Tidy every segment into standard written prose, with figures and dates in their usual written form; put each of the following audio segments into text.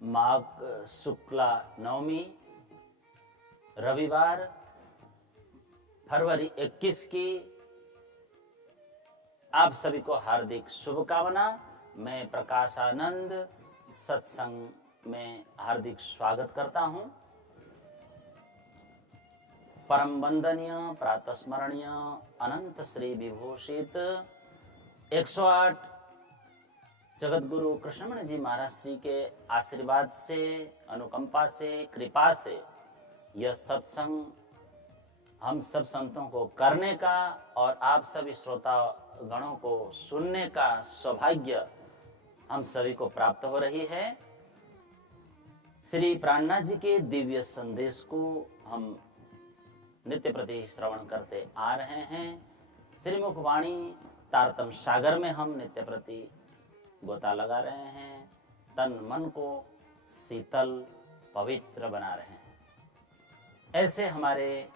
माघ शुक्ला नवमी रविवार फरवरी 21 की आप सभी को हार्दिक शुभकामना। मैं प्रकाशानंद सत्संग में हार्दिक स्वागत करता हूं। परम वंदनीय प्रातस्मरणीय अनंत श्री विभूषित 108 जगत गुरु कृष्णमणि जी महाराज श्री के आशीर्वाद से, अनुकंपा से, कृपा से यह सत्संग हम सब संतों को करने का और आप सभी श्रोता गणों को सुनने का सौभाग्य हम सभी को प्राप्त हो रही है। श्री प्राणनाथ जी के दिव्य संदेश को हम नित्य प्रति श्रवण करते आ रहे हैं। श्रीमुख वाणी तारतम सागर में हम नित्य प्रति गोता लगा रहे हैं, तन मन को शीतल पवित्र बना रहे हैं। ऐसे हमारे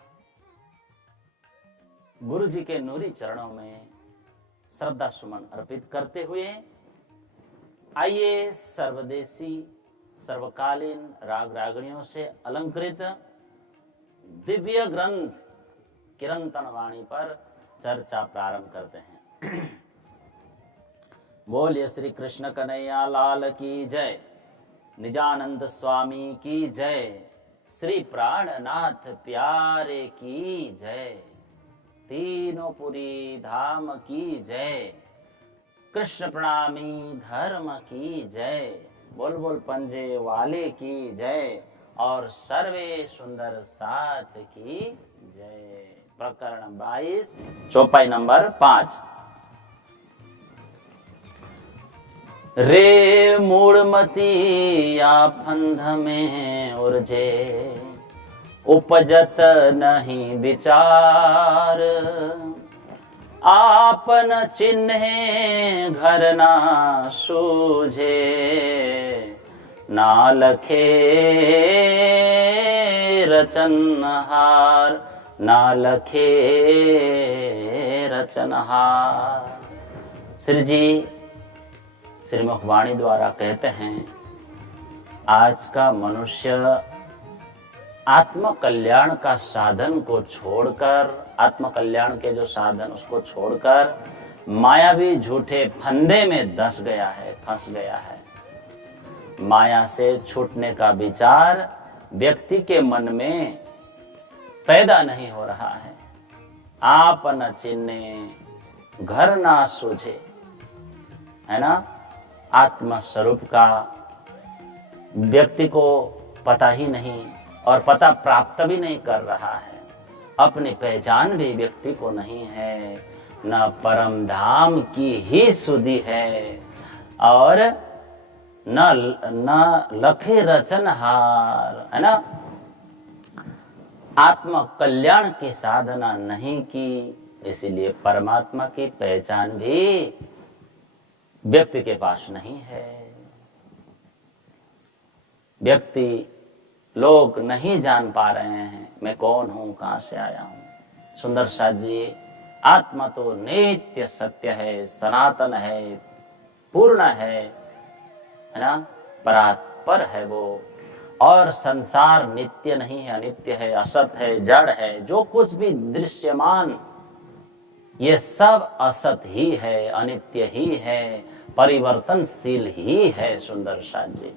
गुरु जी के नूरी चरणों में श्रद्धा सुमन अर्पित करते हुए आइए सर्वदेशी सर्वकालीन राग रागणियों से अलंकृत दिव्य ग्रंथ किरंतन वाणी पर चर्चा प्रारंभ करते हैं। बोलिए श्री कृष्ण कन्हैया लाल की जय, निजानंद स्वामी की जय, श्री प्राणनाथ प्यारे की जय, तीनों पुरी धाम की जय, कृष्ण प्रणामी धर्म की जय, बोल बोल पंजे वाले की जय और सर्वे सुंदर साथ की जय। प्रकरण 22 चौपाई नंबर 5। रे मूढ़मती या फंध में उर्जे, उपजत नहीं विचार, आपन चिन्हे घर ना सूझे, ना लखे रचनहार, ना लखे रचनहार। श्री जी श्रीमुख वाणी द्वारा कहते हैं, आज का मनुष्य आत्म कल्याण का साधन को छोड़कर, आत्म कल्याण के जो साधन उसको छोड़कर मायावी झूठे फंदे में धंस गया है, फंस गया है। माया से छूटने का विचार व्यक्ति के मन में पैदा नहीं हो रहा है। आप न चिन्हे घर ना सूझे, है ना। आत्म स्वरूप का व्यक्ति को पता ही नहीं और पता प्राप्त भी नहीं कर रहा है। अपनी पहचान भी व्यक्ति को नहीं है, न परम धाम की ही सुधि है और न लखे रचनहार, है ना। आत्म कल्याण की साधना नहीं की, इसीलिए परमात्मा की पहचान भी व्यक्ति के पास नहीं है। व्यक्ति लोग नहीं जान पा रहे हैं मैं कौन हूं, कहां से आया हूं। सुंदर साथ जी, आत्मा तो नित्य सत्य है, सनातन है, पूर्ण है ना, परात्पर है वो। और संसार नित्य नहीं है, अनित्य है, असत है, जड़ है। जो कुछ भी दृश्यमान ये सब असत ही है, अनित्य ही है, परिवर्तनशील ही है। सुंदर साथ जी,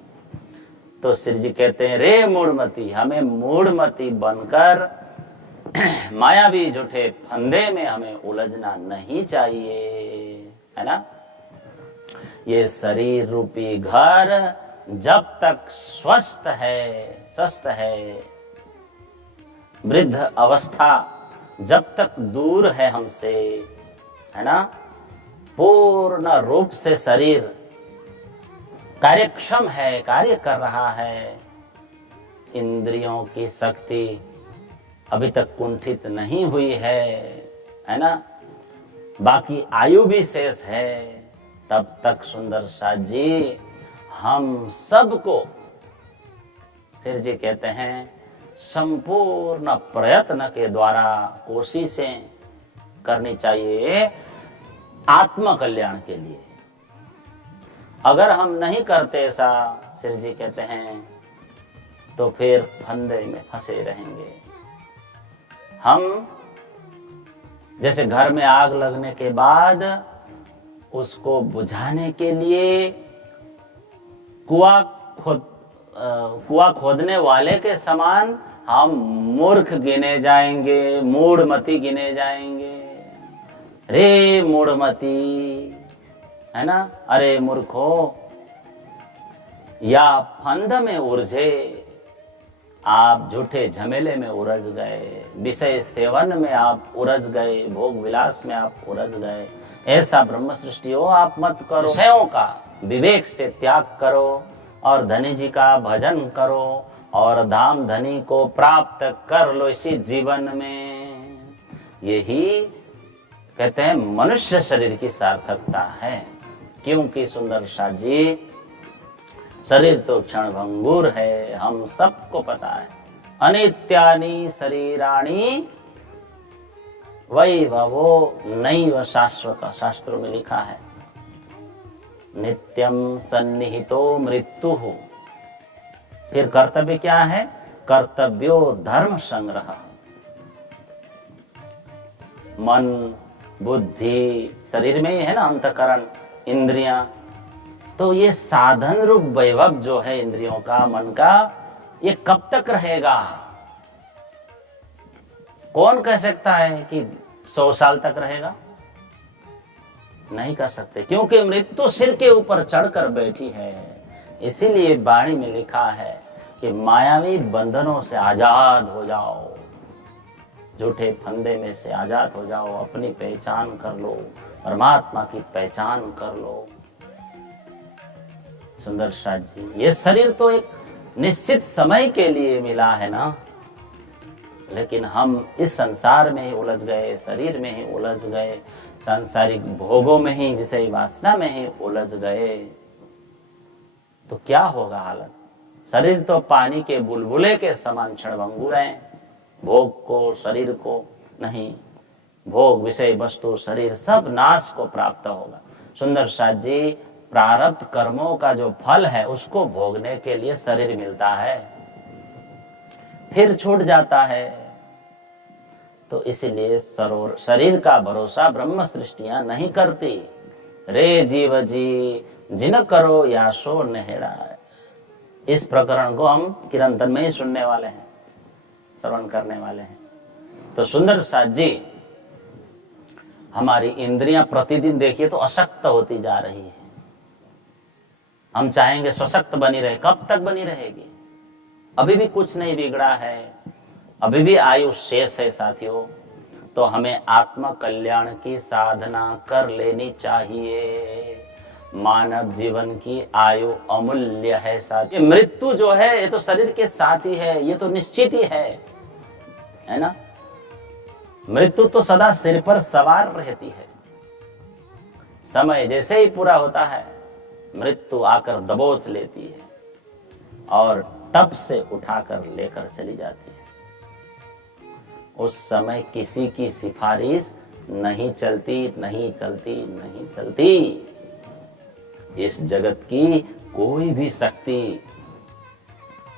तो श्री जी कहते हैं, रे मूढ़मती, हमें मूढ़मती बनकर मायावी झूठे फंदे में हमें उलझना नहीं चाहिए, है ना। ये शरीर रूपी घर जब तक स्वस्थ है, वृद्ध अवस्था जब तक दूर है हमसे, है ना, पूर्ण रूप से शरीर कार्यक्षम है, कार्य कर रहा है, इंद्रियों की शक्ति अभी तक कुंठित नहीं हुई है ना, बाकी आयु भी शेष है, तब तक सुंदर साथ जी हम सबको, श्री जी कहते हैं, संपूर्ण प्रयत्न के द्वारा कोशिशें करनी चाहिए आत्म कल्याण के लिए। अगर हम नहीं करते ऐसा सिर जी कहते हैं, तो फिर फंदे में फंसे रहेंगे। हम जैसे घर में आग लगने के बाद उसको बुझाने के लिए कुआं खोदने वाले के समान हम मूर्ख गिने जाएंगे, मूढ़मती गिने जाएंगे। रे मूढ़मती, है ना, अरे मूर्खो, या फंद में उलझे, आप झूठे झमेले में उलझ गए, विषय सेवन में आप उलझ गए, भोग विलास में आप उलझ गए। ऐसा ब्रह्म सृष्टि हो आप मत करो। विषयों का विवेक से त्याग करो और धनी जी का भजन करो और धाम धनी को प्राप्त कर लो इसी जीवन में। यही कहते हैं मनुष्य शरीर की सार्थकता है। क्योंकि सुंदर साथ जी, शरीर तो क्षण भंगुर है, हम सबको पता है। अनित्यानि शरीराणि वैभवो नैव शाश्वत, शास्त्रों में लिखा है। नित्यम सन्निहितो मृत्यु। फिर कर्तव्य क्या है? कर्तव्यो धर्म संग्रह। मन, बुद्धि, शरीर में ही है ना अंतकरण, इंद्रियां। तो ये साधन रूप वैभव जो है इंद्रियों का, मन का, ये कब तक रहेगा? कौन कह सकता है कि 100 साल तक रहेगा? नहीं कर सकते, क्योंकि मृत्यु सिर के ऊपर चढ़कर बैठी है। इसीलिए वाणी में लिखा है कि मायावी बंधनों से आजाद हो जाओ, झूठे फंदे में से आजाद हो जाओ, अपनी पहचान कर लो, परमात्मा की पहचान कर लो। सुंदर साथ जी, ये शरीर तो एक निश्चित समय के लिए मिला है ना, लेकिन हम इस संसार में ही उलझ गए, शरीर में ही उलझ गए, सांसारिक भोगों में ही, विषय वासना में ही उलझ गए, तो क्या होगा हालत? शरीर तो पानी के बुलबुले के समान क्षणभंगुर हैं। भोग को, शरीर को नहीं, भोग, विषय, वस्तु, शरीर सब नाश को प्राप्त होगा। सुंदर साथ जी, प्रारब्ध कर्मों का जो फल है उसको भोगने के लिए शरीर मिलता है, फिर छूट जाता है। तो इसलिए शरीर का भरोसा ब्रह्म सृष्टियां नहीं करती। रे जीव जी जिन करो याशो नहेड़ा। इस प्रकरण को हम किरंतन में ही सुनने वाले हैं, श्रवण करने वाले हैं। तो सुंदर साथ जी, हमारी इंद्रियां प्रतिदिन देखिए तो अशक्त होती जा रही है। हम चाहेंगे सशक्त बनी रहे, कब तक बनी रहेगी? अभी भी कुछ नहीं बिगड़ा है, अभी भी आयु शेष है साथियों। तो हमें आत्म कल्याण की साधना कर लेनी चाहिए। मानव जीवन की आयु अमूल्य है साथियों। मृत्यु जो है ये तो शरीर के साथ ही है, ये तो निश्चित ही है ना। मृत्यु तो सदा सिर पर सवार रहती है। समय जैसे ही पूरा होता है, मृत्यु आकर दबोच लेती है और टप से उठाकर लेकर चली जाती है। उस समय किसी की सिफारिश नहीं चलती, नहीं चलती, नहीं चलती। इस जगत की कोई भी शक्ति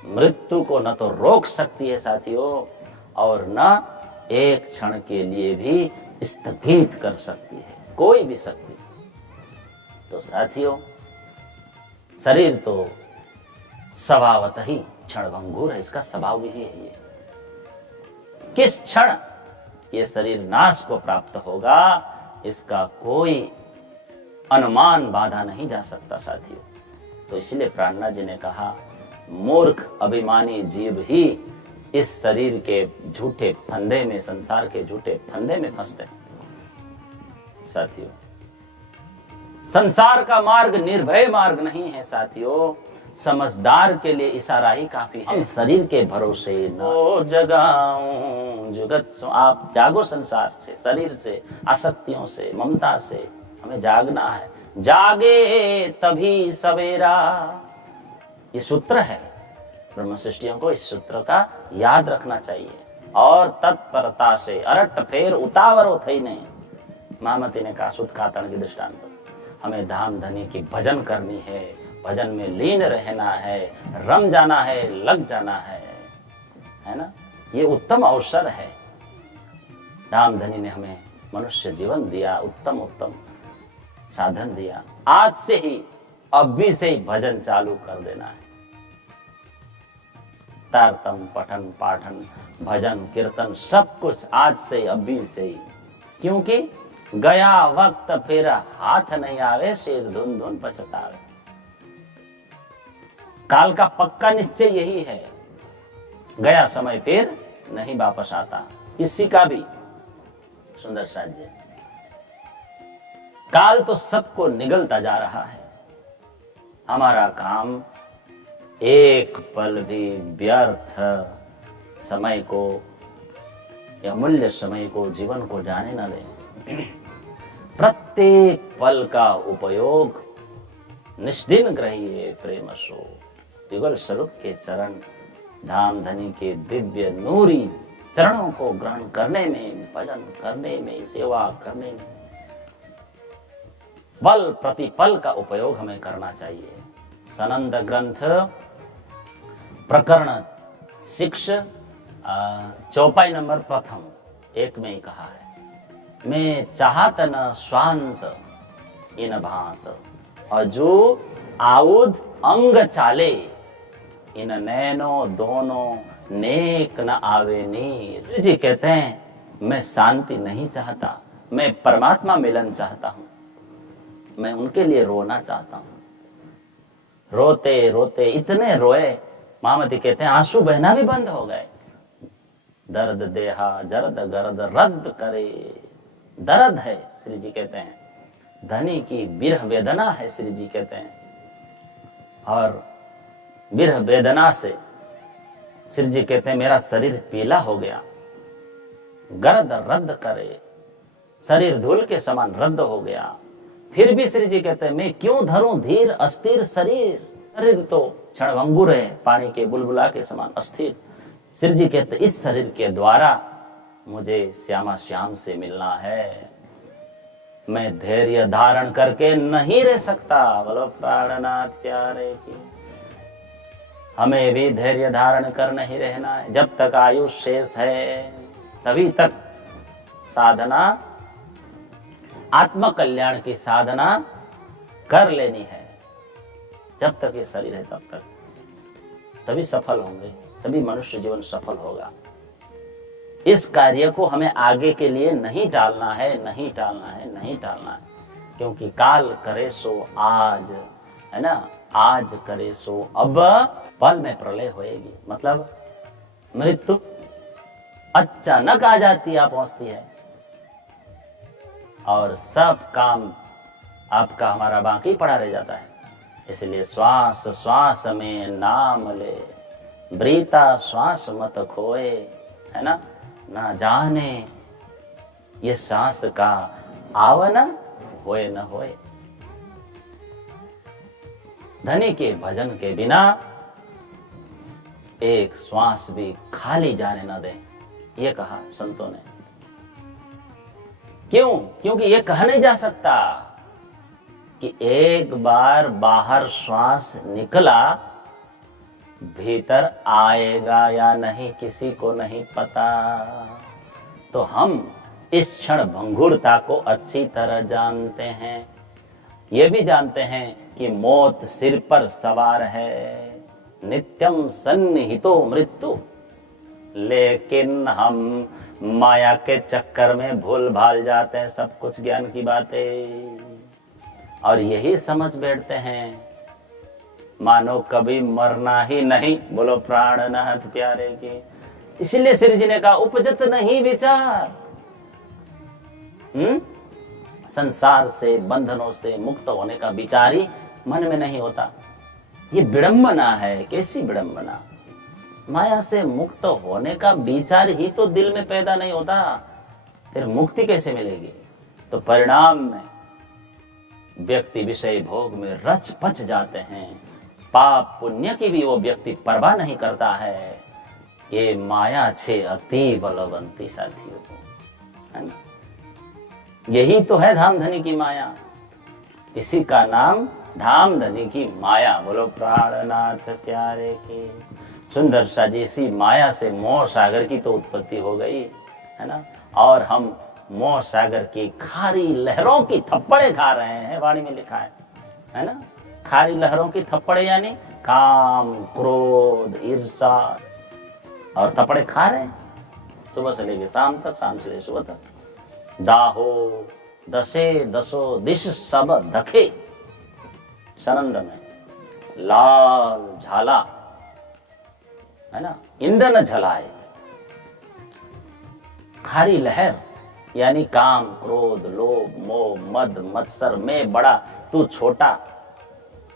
मृत्यु को न तो रोक सकती है साथियों, और न एक क्षण के लिए भी स्थगित कर सकती है, कोई भी शक्ति। तो साथियों, शरीर तो स्वभावतः ही क्षणभंगुर है, इसका स्वभाव ही है। ये किस क्षण ये शरीर नाश को प्राप्त होगा, इसका कोई अनुमान बाधा नहीं जा सकता साथियों। तो इसलिए प्राणनाथ जी ने कहा, मूर्ख अभिमानी जीव ही इस शरीर के झूठे फंदे में, संसार के झूठे फंदे में फंसते साथियों। संसार का मार्ग निर्भय मार्ग नहीं है साथियों। समझदार के लिए इशारा ही काफी है। हम शरीर के भरोसे न जगाऊं जुगत सो। आप जागो संसार से, शरीर से, आसक्तियों से, ममता से। हमें जागना है, जागे तभी सवेरा। ये सूत्र है ब्रह्म सृष्टियों को, इस सूत्र का याद रखना चाहिए और तत्परता से अरट फेर उतावरो थई नहीं। महामती ने कहा सुत कातण की दृष्टांत, हमें धाम धनी की भजन करनी है, भजन में लीन रहना है, रम जाना है, लग जाना है ना। ये उत्तम अवसर है। धामधनी ने हमें मनुष्य जीवन दिया, उत्तम उत्तम साधन दिया। आज से ही, अभी से ही भजन चालू कर देना है। तारतम, पठन पाठन, भजन कीर्तन सब कुछ आज से, अभी से ही। क्योंकि गया वक्त फिर हाथ नहीं आवे, शेर धुन धुन पछतावे। काल का पक्का निश्चय यही है, गया समय फिर नहीं वापस आता, किसी का भी। सुंदर साध्य, काल तो सबको निगलता जा रहा है। हमारा काम एक पल भी व्यर्थ समय को या मूल्य समय को, जीवन को जाने न दें। प्रत्येक पल का उपयोग निष्दिन ग्रहिए प्रेम सो। युगल स्वरूप के चरण, धामधनी के दिव्य नूरी चरणों को ग्रहण करने में, भजन करने में, सेवा करने में पल प्रतिपल का उपयोग हमें करना चाहिए। सनंद ग्रंथ प्रकरण 6 चौपाई नंबर प्रथम 1 में ही कहा है, मैं चाहत न स्वांत इन भांत, अजू आउद अंग चाले, इन नैनो दोनों नेक न आवे नीर। जी कहते हैं मैं शांति नहीं चाहता, मैं परमात्मा मिलन चाहता हूं, मैं उनके लिए रोना चाहता हूं। रोते रोते इतने रोए, महामती कहते हैं आंसू बहना भी बंद हो गए। दर्द देहा जर्द गर्द रद्द करे, दर्द है श्री जी कहते हैं, धनी की विरह वेदना है श्री जी कहते हैं। और विरह वेदना से श्री जी कहते हैं मेरा शरीर पीला हो गया। गर्द रद्द करे, शरीर धूल के समान रद्द हो गया। फिर भी श्री जी कहते हैं मैं क्यों धरूं धीर अस्थिर शरीर, शरीर तो क्षणभंगुर है, पानी के बुलबुला के समान अस्थिर। श्री जी कहते इस शरीर के द्वारा मुझे श्यामा श्याम से मिलना है, मैं धैर्य धारण करके नहीं रह सकता। बोलो प्राणनाथ प्यारे की। हमें भी धैर्य धारण कर नहीं रहना है। जब तक आयु शेष है तभी तक साधना, आत्म कल्याण की साधना कर लेनी है। जब तक ये शरीर है तब तक, तभी सफल होंगे, तभी मनुष्य जीवन सफल होगा। इस कार्य को हमें आगे के लिए नहीं टालना है, नहीं टालना है, नहीं टालना है। क्योंकि काल करे सो आज, है ना, आज करे सो अब, पल में प्रलय होएगी। मतलब मृत्यु अचानक आ जाती है, पहुंचती है, और सब काम आपका हमारा बाकी पड़ा रह जाता है। इसलिए श्वास श्वास में नाम ले, ब्रीता श्वास मत खोए, है ना, ना जाने ये सांस का आवन होए न होए। धनी के भजन के बिना एक श्वास भी खाली जाने न दें, ये कहा संतों ने। क्यों? क्योंकि ये कहा नहीं जा सकता कि एक बार बाहर श्वास निकला, भीतर आएगा या नहीं किसी को नहीं पता। तो हम इस क्षण भंगुरता को अच्छी तरह जानते हैं। ये भी जानते हैं कि मौत सिर पर सवार है, नित्यम सन्निहितो मृत्यु। लेकिन हम माया के चक्कर में भूल भाल जाते हैं सब कुछ ज्ञान की बातें, और यही समझ बैठते हैं मानो कभी मरना ही नहीं। बोलो प्राणनाथ प्यारे की। इसलिए श्री जी ने कहा उपजत नहीं विचार। संसार से, बंधनों से मुक्त होने का विचार ही मन में नहीं होता। ये विडंबना है। कैसी विडंबना? माया से मुक्त होने का विचार ही तो दिल में पैदा नहीं होता, फिर मुक्ति कैसे मिलेगी? तो परिणाम में व्यक्ति विषय भोग में रच पच जाते हैं। पाप पुण्य की भी वो व्यक्ति परवाह नहीं करता है। ये माया छे अति बलवंती साथियों, है ना? यही तो है धामधनी की माया। इसी का नाम धाम धनी की माया। बोलो प्राणनाथ प्यारे की। सुंदर सा जी, इसी माया से मोह सागर की तो उत्पत्ति हो गई है ना, और हम मोह सागर की खारी लहरों की थप्पड़े खा रहे हैं। वाणी में लिखा है ना, खारी लहरों की थप्पड़े यानी काम, क्रोध, ईर्षा, और थप्पड़े खा रहे हैं सुबह से लेके शाम तक, शाम से लेके सुबह तक। दाहो दसे दसो दिश सब दखे, सनंद में लाल झाला है ना, ईंधन झलाए। खारी लहर यानी काम, क्रोध, लोभ, मोह, मद, मत्सर, मैं बड़ा तू छोटा,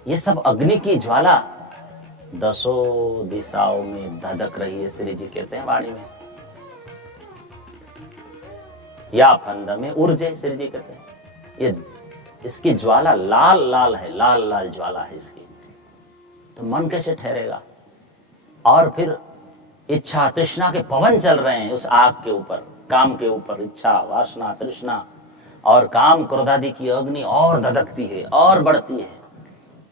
ये सब अग्नि की ज्वाला दसों दिशाओं में धधक रही है। श्री जी कहते हैं वाणी में, या फंद में ऊर्जे, श्री जी कहते हैं ये इसकी ज्वाला लाल लाल है, लाल लाल ज्वाला है इसकी। तो मन कैसे ठहरेगा? और फिर इच्छा तृष्णा के पवन चल रहे हैं उस आग के ऊपर, काम के ऊपर। इच्छा, वासना, तृष्णा और काम, क्रोधादि की अग्नि और धधकती है और बढ़ती है,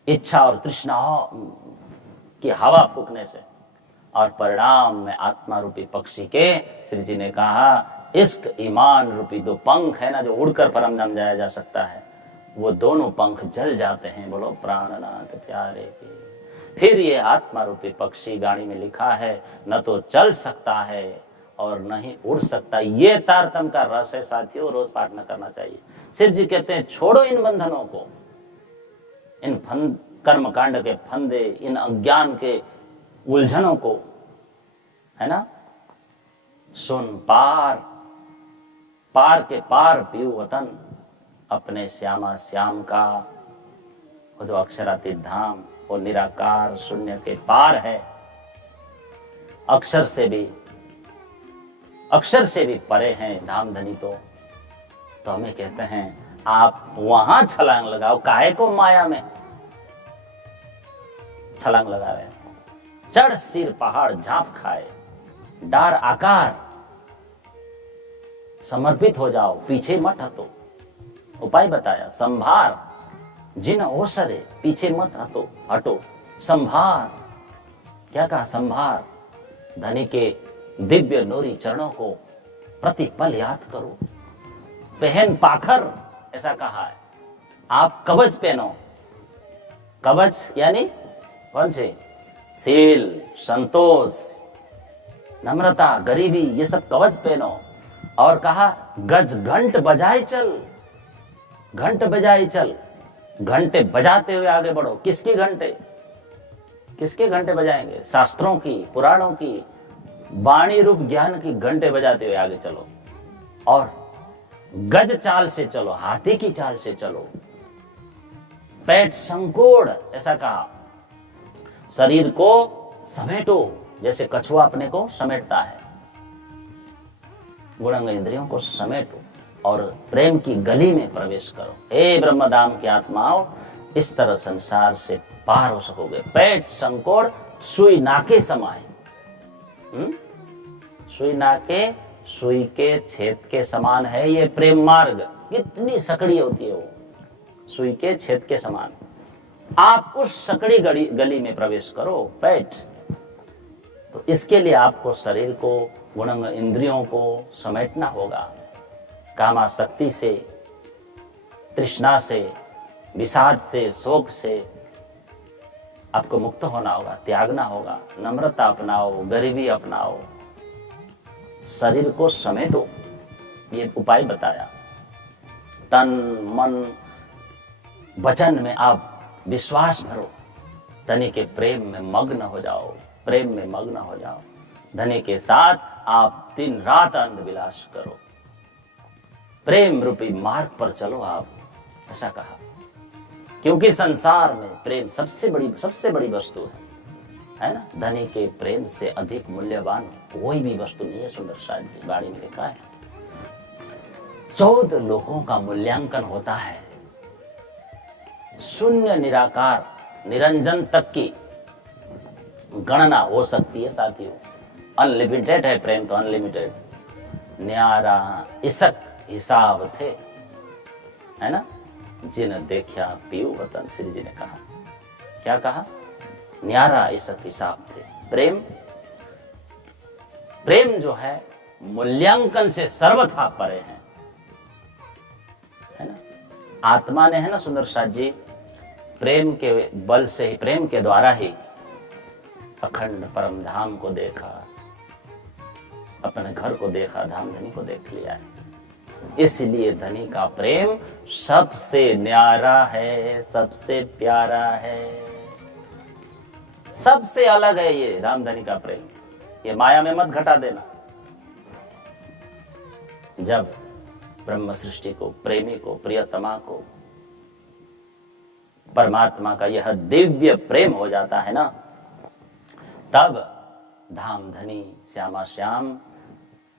इच्छा और तृष्णा की हवा फूकने से। और परिणाम में आत्मा रूपी पक्षी के, श्री जी ने कहा, इश्क ईमान रूपी दो पंख है ना, जो उड़कर परम धाम जाया जा सकता है, वो दोनों पंख जल जाते हैं। बोलो प्राणनाथ प्यारे की। फिर ये आत्मा रूपी पक्षी, गाड़ी में लिखा है, न तो चल सकता है और न ही उड़ सकता। ये तारतम्य का रस है साथियों, रोज पाठ न करना चाहिए। सिर जी कहते हैं, छोड़ो इन बंधनों को, इन कर्म कांड के फंदे, इन अज्ञान के उलझनों को, है ना। सुन पार, पार के पार पीऊ वतन, अपने श्यामा श्याम का। वो जो अक्षरातीत धाम, वो निराकार शून्य के पार है, अक्षर से भी परे हैं धाम धनी। तो हमें कहते हैं, आप वहां छलांग लगाओ, काहे को माया में छलांग लगा रहे हैं। चढ़ सिर पहाड़ झांप खाए, डार आकार, समर्पित हो जाओ, पीछे मत हटो। उपाय बताया, संभार जिन ओसरे, पीछे मत हटो, संभार। क्या कहा? संभार धनी के दिव्य नूरी चरणों को प्रतिपल याद करो। पहन पाखर, ऐसा कहा है। आप कवच पहनो। कवच यानी कौन से? सील, संतोष, नम्रता, गरीबी, ये सब कवच पहनो। और कहा, गज घंट बजाए चल, घंट बजाए चल, घंटे बजाते हुए आगे बढ़ो। किसकी घंटे? किसके घंटे बजाएंगे? शास्त्रों की, पुराणों की, वाणी रूप ज्ञान की घंटे बजाते हुए आगे चलो। और गज चाल से चलो, हाथी की चाल से चलो। पेट संकोड़, ऐसा कहा। शरीर को समेटो, जैसे कछुआ अपने को समेटता है। गुणांग इंद्रियों को समेटो और प्रेम की गली में प्रवेश करो। हे ब्रह्मधाम की आत्माओं, इस तरह संसार से पार हो सकोगे। पेट संकोड़ सुई नाके समाए। सुई नाके, सुई के छेद के समान है ये प्रेम मार्ग। कितनी सकड़ी होती है वो, सुई के छेद के समान। आप उस सकड़ी गली में प्रवेश करो, पेट। तो इसके लिए आपको शरीर को, गुणांग इंद्रियों को समेटना होगा। कामासक्ति से, तृष्णा से, विषाद से, शोक से आपको मुक्त होना होगा, त्यागना होगा। नम्रता अपनाओ, गरीबी अपनाओ, शरीर को समेटो। ये उपाय बताया। तन मन वचन में आप विश्वास भरो, धनी के प्रेम में मग्न हो जाओ, प्रेम में मग्न हो जाओ। धनी के साथ आप दिन रात आनंद विलास करो, प्रेम रूपी मार्ग पर चलो आप, ऐसा कहा। क्योंकि संसार में प्रेम सबसे बड़ी वस्तु है ना। धनी के प्रेम से अधिक मूल्यवान कोई भी वस्तु नहीं है। सुंदर साथ जी बाणी में लिखा है, 14 लोकों का मूल्यांकन होता है। शून्य, निराकार, निरंजन तक की गणना हो सकती है साथियों। अनलिमिटेड है प्रेम, तो अनलिमिटेड। न्यारा इसक हिसाब थे, है ना। जिन देखा पीऊ वतन, श्री जी ने कहा। क्या कहा? न्यारा इस हिसाब थे। प्रेम, प्रेम जो है मूल्यांकन से सर्वथा परे है ना। आत्मा ने, है ना सुंदर साथ जी, प्रेम के बल से ही, प्रेम के द्वारा ही अखंड परम धाम को देखा, अपने घर को देखा, धाम धनी को देख लिया है। इसलिए धनी का प्रेम सबसे न्यारा है, सबसे प्यारा है, सबसे अलग है ये धाम धनी का प्रेम। ये माया में मत घटा देना। जब ब्रह्म सृष्टि को, प्रेमी को, प्रियतमा को परमात्मा का यह दिव्य प्रेम हो जाता है ना, तब धाम धनी श्यामा श्याम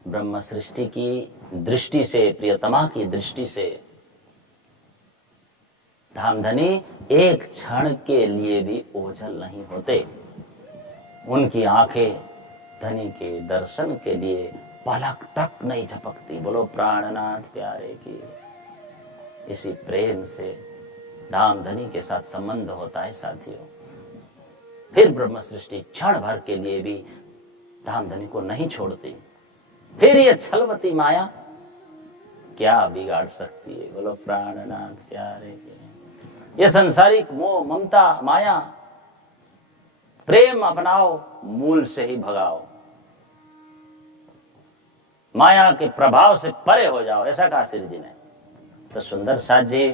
ब्रह्म सृष्टि की दृष्टि से, प्रियतमा की दृष्टि से धाम धनी एक क्षण के लिए भी ओझल नहीं होते। उनकी आंखें धनी के दर्शन के लिए पलक तक नहीं झपकती। बोलो प्राणनाथ प्यारे की। इसी प्रेम से धाम धनी के साथ संबंध होता है साथियों। फिर ब्रह्म सृष्टि क्षण भर के लिए भी धाम धनी को नहीं छोड़ती। फिर ये छलवती माया क्या बिगाड़ सकती है? बोलो प्राणनाथ प्यारे की। ये संसारिक मोह ममता माया, प्रेम अपनाओ, मूल से ही भगाओ, माया के प्रभाव से परे हो जाओ, ऐसा कहा श्री जी ने। तो सुंदर साथ जी,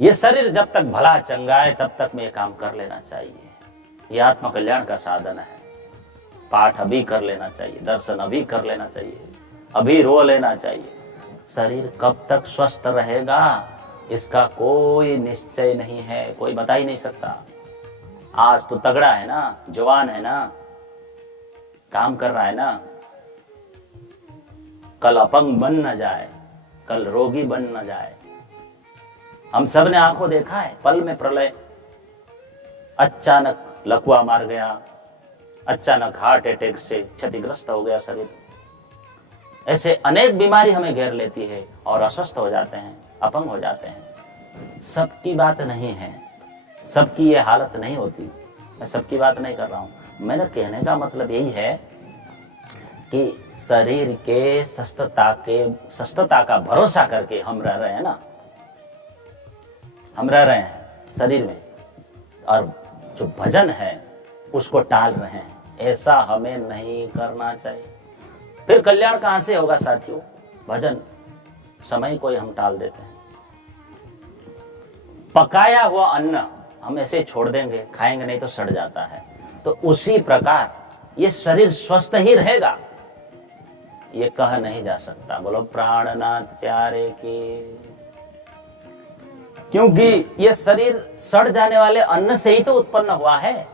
ये शरीर जब तक भला चंगा है तब तक में ये काम कर लेना चाहिए। ये आत्म कल्याण का साधन है। पाठ अभी कर लेना चाहिए, दर्शन अभी कर लेना चाहिए, अभी रो लेना चाहिए। शरीर कब तक स्वस्थ रहेगा इसका कोई निश्चय नहीं है, कोई बता ही नहीं सकता। आज तो तगड़ा है ना, जवान है ना, काम कर रहा है ना, कल अपंग बन न जाए, कल रोगी बन न जाए। हम सब ने आंखों देखा है, पल में प्रलय, अचानक लकवा मार गया, अचानक हार्ट अटैक से क्षतिग्रस्त हो गया शरीर। ऐसे अनेक बीमारी हमें घेर लेती है और अस्वस्थ हो जाते हैं, अपंग हो जाते हैं। सबकी बात नहीं है, सबकी ये हालत नहीं होती। मैं सबकी बात नहीं कर रहा हूं। मेरा कहने का मतलब यही है कि शरीर के सस्तता का भरोसा करके हम रह रहे हैं ना, हम रह रहे हैं शरीर में, और जो भजन है उसको टाल रहे हैं। ऐसा हमें नहीं करना चाहिए। फिर कल्याण कहां से होगा साथियों? भजन समय को ही हम टाल देते हैं। पकाया हुआ अन्न हम ऐसे छोड़ देंगे, खाएंगे नहीं तो सड़ जाता है। तो उसी प्रकार ये शरीर स्वस्थ ही रहेगा, ये कह नहीं जा सकता। बोलो प्राणनाथ प्यारे की। क्योंकि ये शरीर सड़ जाने वाले अन्न से ही तो उत्पन्न हुआ है।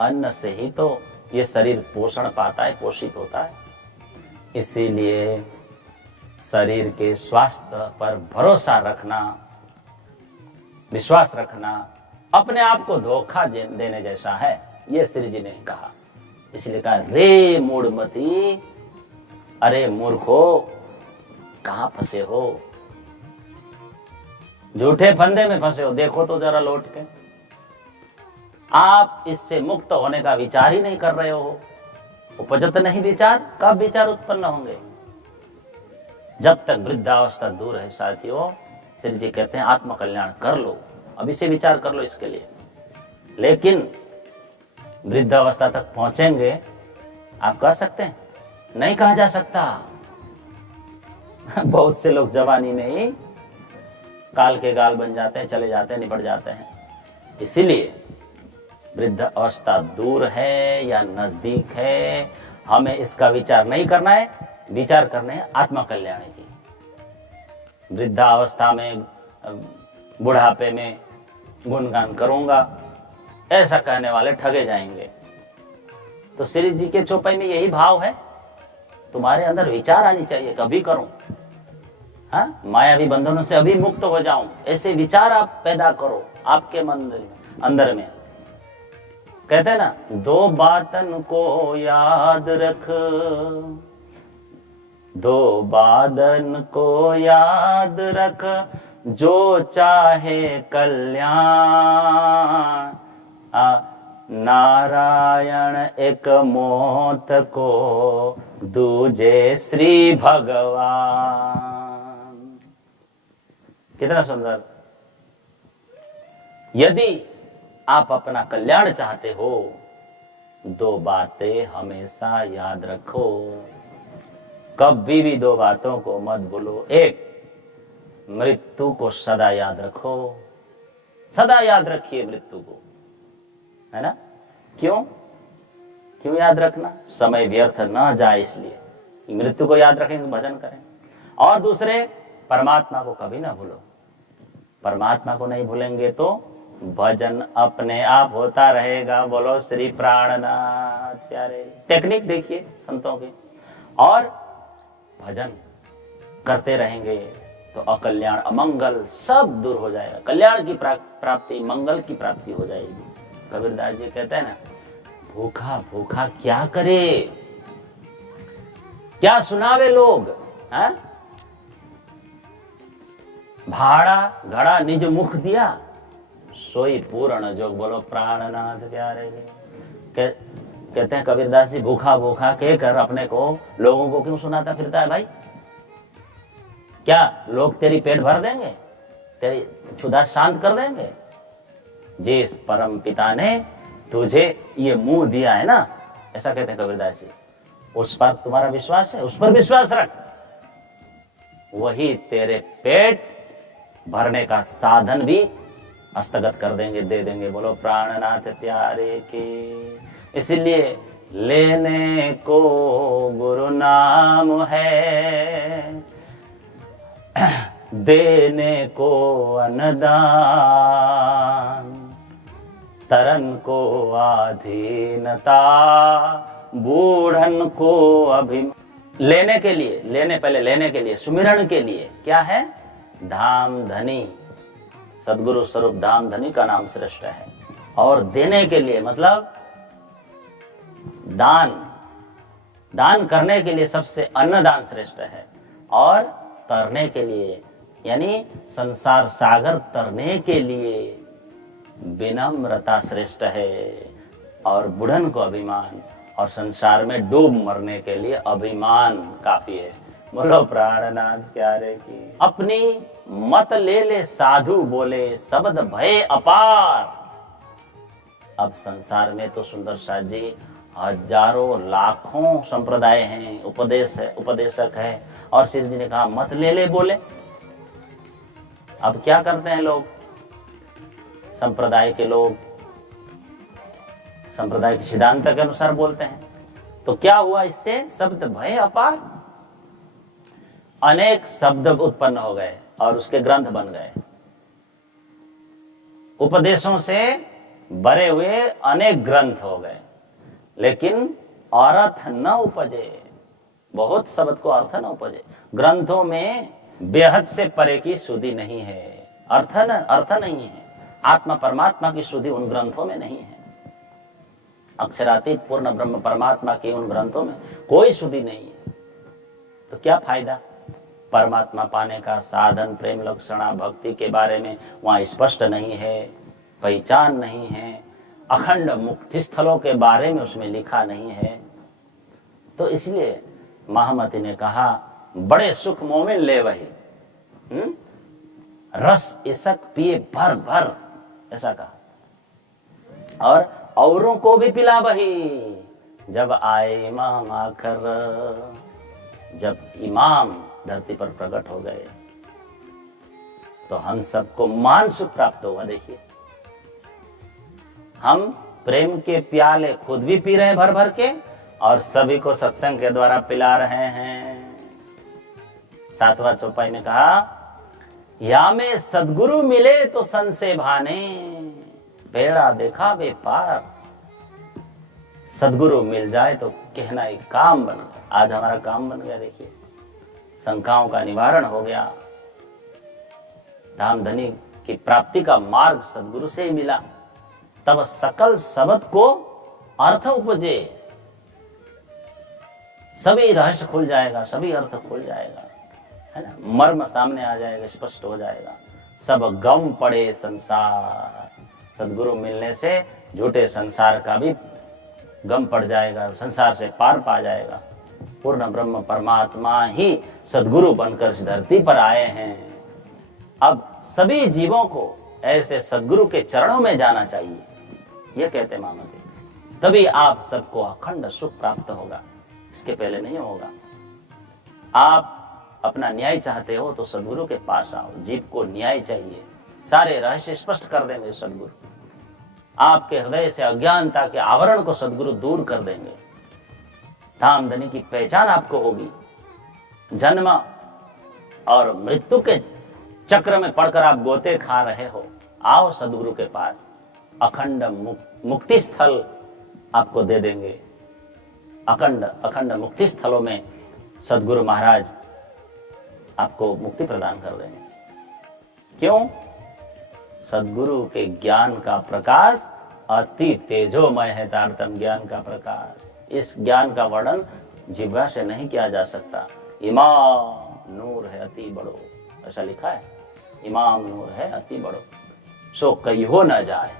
अन्न से ही तो ये शरीर पोषण पाता है, पोषित होता है। इसीलिए शरीर के स्वास्थ्य पर भरोसा रखना, विश्वास रखना अपने आप को धोखा देने जैसा है, ये श्री जी ने कहा। इसलिए कहा रे मूढ़मती, अरे मूर्खो कहां फंसे हो, झूठे फंदे में फंसे हो। देखो तो जरा लौट के, आप इससे मुक्त होने का विचार ही नहीं कर रहे हो। उपजत नहीं विचार, कब विचार उत्पन्न होंगे? जब तक वृद्धावस्था दूर है साथियों, श्री जी कहते हैं आत्म कल्याण कर लो, अभी से विचार कर लो इसके लिए। लेकिन वृद्धावस्था तक पहुंचेंगे आप कह सकते हैं? नहीं कहा जा सकता। बहुत से लोग जवानी में ही काल के गाल बन जाते हैं, चले जाते हैं, निपट जाते हैं। इसीलिए वृद्ध अवस्था दूर है या नजदीक है, हमें इसका विचार नहीं करना है। विचार करने हैं आत्मा कल्याण की। वृद्धावस्था में, बुढ़ापे में गुणगान करूंगा, ऐसा कहने वाले ठगे जाएंगे। तो श्री जी के चौपाई में यही भाव है, तुम्हारे अंदर विचार आनी चाहिए, कभी करूं, हाँ, मायावी बंधनों से अभी मुक्त हो जाऊं, ऐसे विचार आप पैदा करो आपके मन अंदर में। कहते हैं ना, दो बातन को याद रख, दो बादन को याद रख, जो चाहे कल्याण, नारायण एक मौत को दूजे श्री भगवान। कितना सुंदर। यदि आप अपना कल्याण चाहते हो, दो बातें हमेशा याद रखो, कभी भी दो बातों को मत भूलो। एक, मृत्यु को सदा याद रखो, सदा याद रखिए मृत्यु को, है ना। क्यों क्यों याद रखना? समय व्यर्थ न जाए इसलिए मृत्यु को याद रखेंगे, भजन करें। और दूसरे, परमात्मा को कभी ना भूलो। परमात्मा को नहीं भूलेंगे तो भजन अपने आप होता रहेगा। बोलो श्री प्राणनाथ प्यारे। टेक्निक देखिए संतों की, और भजन करते रहेंगे तो अकल्याण अमंगल सब दूर हो जाएगा। कल्याण की प्राप्ति, मंगल की प्राप्ति हो जाएगी। कबीरदास जी कहते हैं ना, भूखा भूखा क्या करे, क्या सुनावे लोग, है? भाड़ा घड़ा निज मुख दिया, सोई पूर्ण जोग। बोलो प्राणनाथ प्यारे। कहते हैं कबीरदास जी, भूखा भूखा कह कर अपने को लोगों को क्यों सुनाता फिरता है भाई? क्या लोग तेरी पेट भर देंगे, तेरी क्षुधा शांत कर देंगे? जिस परम पिता ने तुझे ये मुंह दिया है ना, ऐसा कहते हैं कबीरदास जी, उस पर तुम्हारा विश्वास है, उस पर विश्वास रख, वही तेरे पेट भरने का साधन भी हस्तगत कर देंगे, दे देंगे। बोलो प्राणनाथ प्यारे के। इसलिए लेने को गुरु नाम है, देने को अन्नदान, तरन को आधीनता, बूढ़न को अभिमान। लेने के लिए, लेने पहले लेने के लिए, सुमिरन के लिए क्या है? धाम धनी, सदगुरु स्वरूप धाम धनी का नाम श्रेष्ठ है। और देने के लिए मतलब दान, दान करने के लिए सबसे अन्नदान श्रेष्ठ है। और तरने के लिए यानी संसार सागर तरने के लिए विनम्रता श्रेष्ठ है। और बुढ़न को अभिमान, और संसार में डूब मरने के लिए अभिमान काफी है। बोलो प्राणनाथ प्यारे की। अपनी मत ले ले साधु बोले, शब्द भय अपार। अब संसार में तो सुंदर साथ जी हजारों लाखों संप्रदाय हैं, उपदेशक है, और श्री जी ने कहा मत ले ले बोले। अब क्या करते हैं लोग, संप्रदाय के लोग संप्रदाय के सिद्धांत के अनुसार बोलते हैं। तो क्या हुआ इससे? शब्द भय अपार, अनेक शब्द उत्पन्न हो गए और उसके ग्रंथ बन गए। उपदेशों से भरे हुए अनेक ग्रंथ हो गए, लेकिन अर्थ न उपजे। बहुत शब्द को अर्थ न उपजे। ग्रंथों में बेहद से परे की शुद्धि नहीं है, अर्थ नहीं है। आत्मा परमात्मा की शुद्धि उन ग्रंथों में नहीं है। अक्षरातीत पूर्ण ब्रह्म परमात्मा के उन ग्रंथों में कोई शुद्धि नहीं है। तो क्या फायदा? परमात्मा पाने का साधन, प्रेम लक्षणा, भक्ति के बारे में वहां स्पष्ट नहीं है, पहचान नहीं है। अखंड मुक्ति स्थलों के बारे में उसमें लिखा नहीं है। तो इसलिए महामती ने कहा बड़े सुख मोमिन ले वही, रस इसक पिए भर भर, ऐसा कहा। और औरों को भी पिला वही। जब आए इमाम आकर, जब इमाम धरती पर प्रकट हो गए तो हम सबको मान सुख प्राप्त हुआ। देखिए, हम प्रेम के प्याले खुद भी पी रहे हैं भर भर के, और सभी को सत्संग के द्वारा पिला रहे हैं। 7वां चौपाई में कहा, या में सदगुरु मिले तो सन से भाने, बेड़ा देखा वे पार। सदगुरु मिल जाए तो कहना एक काम बन गया। आज हमारा काम बन गया। देखिए, शंकाओं का निवारण हो गया। धाम धनी की प्राप्ति का मार्ग सदगुरु से ही मिला। तब सकल शब्द को अर्थ उपजे, सभी रहस्य खुल जाएगा, सभी अर्थ खुल जाएगा, है ना। मर्म सामने आ जाएगा, स्पष्ट हो जाएगा। सब गम पड़े संसार। सदगुरु मिलने से झूठे संसार का भी गम पड़ जाएगा, संसार से पार पा जाएगा। पूर्ण ब्रह्म परमात्मा ही सदगुरु बनकर इस धरती पर आए हैं। अब सभी जीवों को ऐसे सदगुरु के चरणों में जाना चाहिए, यह कहते मामाजी। तभी आप सबको अखंड सुख प्राप्त होगा, इसके पहले नहीं होगा। आप अपना न्याय चाहते हो तो सदगुरु के पास आओ। जीव को न्याय चाहिए, सारे रहस्य स्पष्ट कर देंगे सदगुरु। आपके हृदय से अज्ञानता के आवरण को सदगुरु दूर कर देंगे। धाम धनी की पहचान आपको होगी। जन्म और मृत्यु के चक्र में पड़कर आप गोते खा रहे हो, आओ सदगुरु के पास, अखंड मुक्ति स्थल आपको दे देंगे। अखंड मुक्ति स्थलों में सदगुरु महाराज आपको मुक्ति प्रदान कर देंगे। क्यों? सदगुरु के ज्ञान का प्रकाश अति तेजोमय है। तारतम ज्ञान का प्रकाश, इस ज्ञान का वर्णन जिह्वा से नहीं किया जा सकता। इमाम नूर है अति बड़ो, ऐसा लिखा है। इमाम नूर है अति बड़ो, सो कहियो न जाए।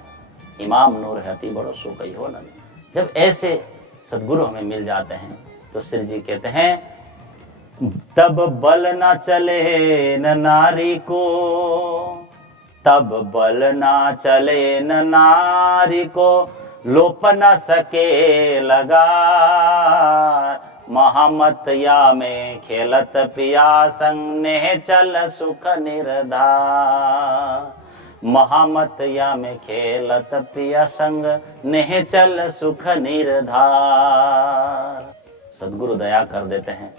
इमाम नूर है अति बड़ो, सो कहियो न जाए। जब ऐसे सदगुरु हमें मिल जाते हैं तो श्री जी कहते हैं, तब बल न चले न नारी को, तब बल न चले न नारी को, लोप न सके लगा। महामतया में खेलत पिया संग, नेह चल सुख निर्धार। महामतया में खेलत पिया संग, नेह चल सुख निर्धार। सदगुरु दया कर देते हैं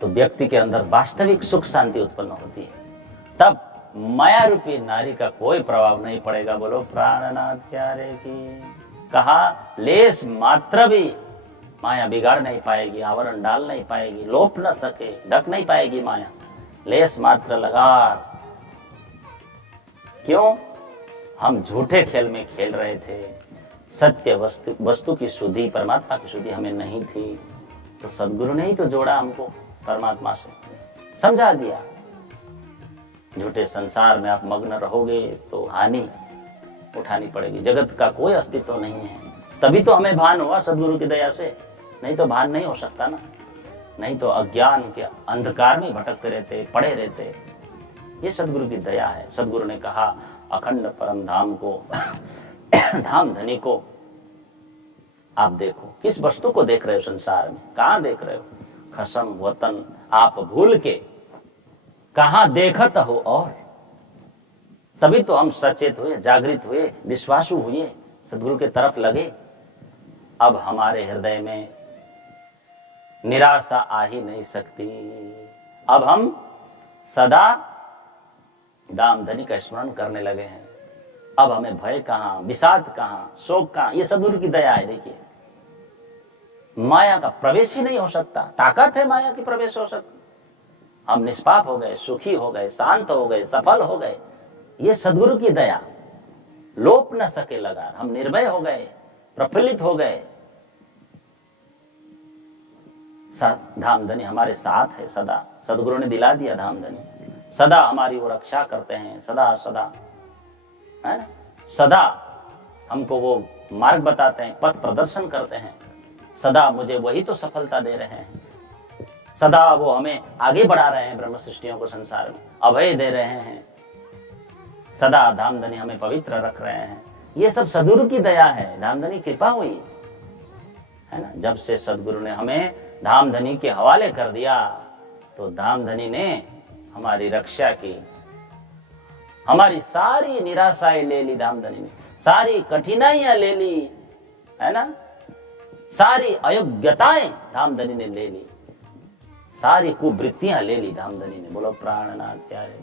तो व्यक्ति के अंदर वास्तविक सुख शांति उत्पन्न होती है। तब माया रूपी नारी का कोई प्रभाव नहीं पड़ेगा। बोलो प्राणनाथ प्यारे की। कहा लेस मात्र भी माया बिगाड़ नहीं पाएगी, आवरण डाल नहीं पाएगी, लोप न सके, ढक नहीं पाएगी माया। लेस मात्र लगार। क्यों? हम झूठे खेल में खेल रहे थे। सत्य वस्तु की शुद्धि, परमात्मा की शुद्धि हमें नहीं थी, तो सदगुरु ने ही तो जोड़ा हमको परमात्मा से, समझा दिया। झूठे संसार में आप मग्न रहोगे तो हानि उठानी पड़ेगी। जगत का कोई अस्तित्व नहीं है, तभी तो हमें भान हुआ सदगुरु की दया से, नहीं तो भान नहीं हो सकता ना। नहीं तो अज्ञान के अंधकार में भटकते रहते, पड़े रहते। ये सदगुरु की दया है। सदगुरु ने कहा अखंड परम धाम को धाम धनी को आप देखो। किस वस्तु को देख रहे हो संसार में? कहां देख रहे हो? खसम वतन आप भूल के कहां देखत हो। और तभी तो हम सचेत हुए, जागृत हुए, विश्वासु हुए, सदगुरु के तरफ लगे। अब हमारे हृदय में निराशा आ ही नहीं सकती। अब हम सदा दाम धनी का स्मरण करने लगे हैं। अब हमें भय कहां, विषाद कहां, शोक कहां? ये सदगुरु की दया है। देखिए, माया का प्रवेश ही नहीं हो सकता। ताकत है माया की प्रवेश हो सकता। हम निष्पाप हो गए, सुखी हो गए, शांत हो गए, सफल हो गए। ये सदगुरु की दया। लोप न सके लगार। हम निर्भय हो गए, प्रफुल्लित हो गए। धामधनी हमारे साथ है सदा। सदगुरु ने दिला दिया धामधनी। सदा हमारी वो रक्षा करते हैं, सदा सदा, है ना? सदा हमको वो मार्ग बताते हैं, पथ प्रदर्शन करते हैं। सदा मुझे वही तो सफलता दे रहे हैं। सदा वो हमें आगे बढ़ा रहे हैं, ब्रह्म सृष्टियों को संसार में अभय दे रहे हैं। सदा धामधनी हमें पवित्र रख रहे हैं। ये सब सदगुरु की दया है, धामधनी कृपा हुई है ना। जब से सदगुरु ने हमें धामधनी के हवाले कर दिया तो धामधनी ने हमारी रक्षा की। हमारी सारी निराशाएं ले ली धामधनी ने, सारी कठिनाइयां ले ली, है ना। सारी अयोग्यताएं धामधनी ने ले ली, सारी कुवृत्तियां ले ली धामधनी ने। बोलो प्राणनाथ प्यारे।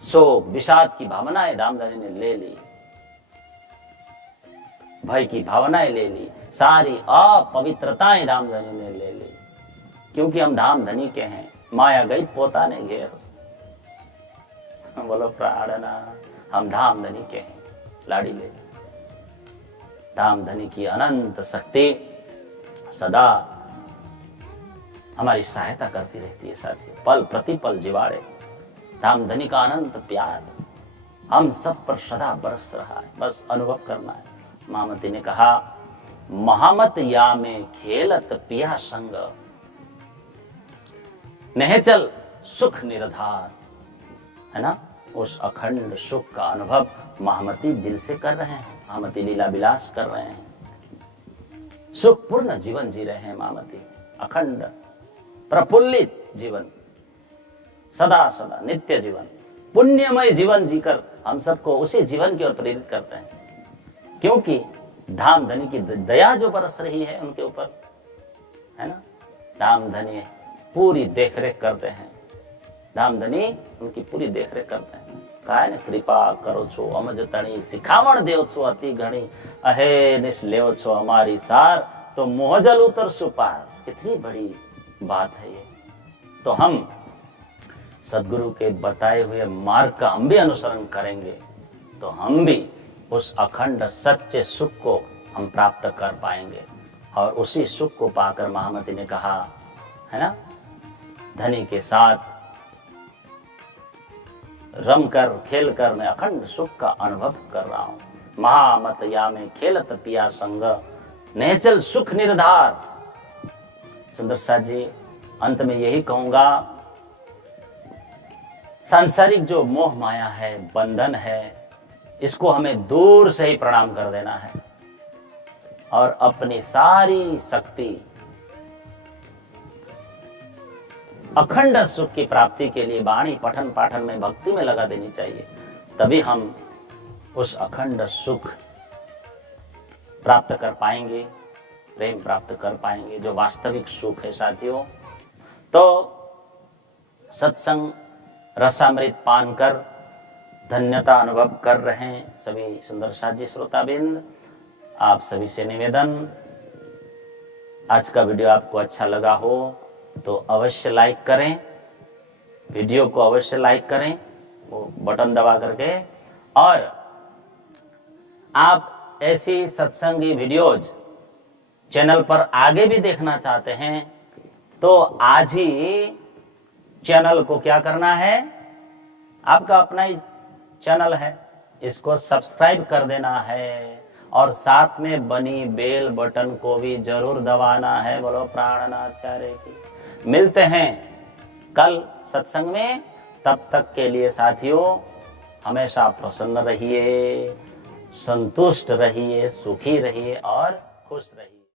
शोक विषाद की भावनाएं धामधनी ने ले ली, भय की भावनाएं ले ली, सारी अपवित्रताएं धामधनी ने ले ली। क्योंकि हम धामधनी के हैं। माया गई पोता ने घेर। बोलो प्राणनाथ। हम धामधनी के हैं, लाड़ी ले। धामधनी की अनंत शक्ति सदा हमारी सहायता करती रहती है साथियों। पल प्रतिपल जिवाड़े। धामधनी का अनंत प्यार हम सब पर सदा बरस रहा है, बस अनुभव करना है। महामती ने कहा, महामत या में खेलत पिया संग, नेहचल सुख निरधार, है ना। उस अखंड सुख का अनुभव महामती दिल से कर रहे हैं, महामती लीला विलास कर रहे हैं, सुखपूर्ण जीवन जी रहे हैं महामती, अखंड प्रफुल्लित जीवन, सदा सदा नित्य जीवन, पुण्यमय जीवन जीकर हम सबको उसी जीवन की ओर प्रेरित करते हैं। क्योंकि धामधनी की दया जो बरस रही है उनके ऊपर, है ना। धामधनी पूरी देखरेख करते हैं, धामधनी उनकी पूरी देखरेख करते हैं। कहा ने कृपा करो छो अमज तणी, सिखावण देव छो अति घणी, अहे निश लेव छो हमारी सार, तो मोहजल उतर सुपार। कितनी बड़ी बात है ये। तो हम सदगुरु के बताए हुए मार्ग का हम भी अनुसरण करेंगे तो हम भी उस अखंड सच्चे सुख को हम प्राप्त कर पाएंगे। और उसी सुख को पाकर महामती ने कहा, है ना, धनी के साथ रमकर खेलकर मैं अखंड सुख का अनुभव कर रहा हूं। महामत या में खेलत पिया संग, नेचल सुख निर्धार। सुंदर साथ जी, अंत में यही कहूंगा, सांसारिक जो मोह माया है, बंधन है, इसको हमें दूर से ही प्रणाम कर देना है और अपनी सारी शक्ति अखंड सुख की प्राप्ति के लिए वाणी पठन पाठन में, भक्ति में लगा देनी चाहिए। तभी हम उस अखंड सुख प्राप्त कर पाएंगे, प्रेम प्राप्त कर पाएंगे, जो वास्तविक सुख है साथियों। तो सत्संग रसामृत पान कर धन्यता अनुभव कर रहे हैं सभी सुंदर साथ जी श्रोताबिंद। आप सभी से निवेदन, आज का वीडियो आपको अच्छा लगा हो तो अवश्य लाइक करें, वीडियो को अवश्य लाइक करें, वो बटन दबा करके। और आप ऐसी सत्संगी वीडियोज चैनल पर आगे भी देखना चाहते हैं तो आज ही चैनल को क्या करना है, आपका अपना ही चैनल है, इसको सब्सक्राइब कर देना है और साथ में बनी बेल बटन को भी जरूर दबाना है। बोलो प्राणनाथ प्यारे की। मिलते हैं कल सत्संग में, तब तक के लिए साथियों हमेशा प्रसन्न रहिए, संतुष्ट रहिए, सुखी रहिए और खुश रहिए।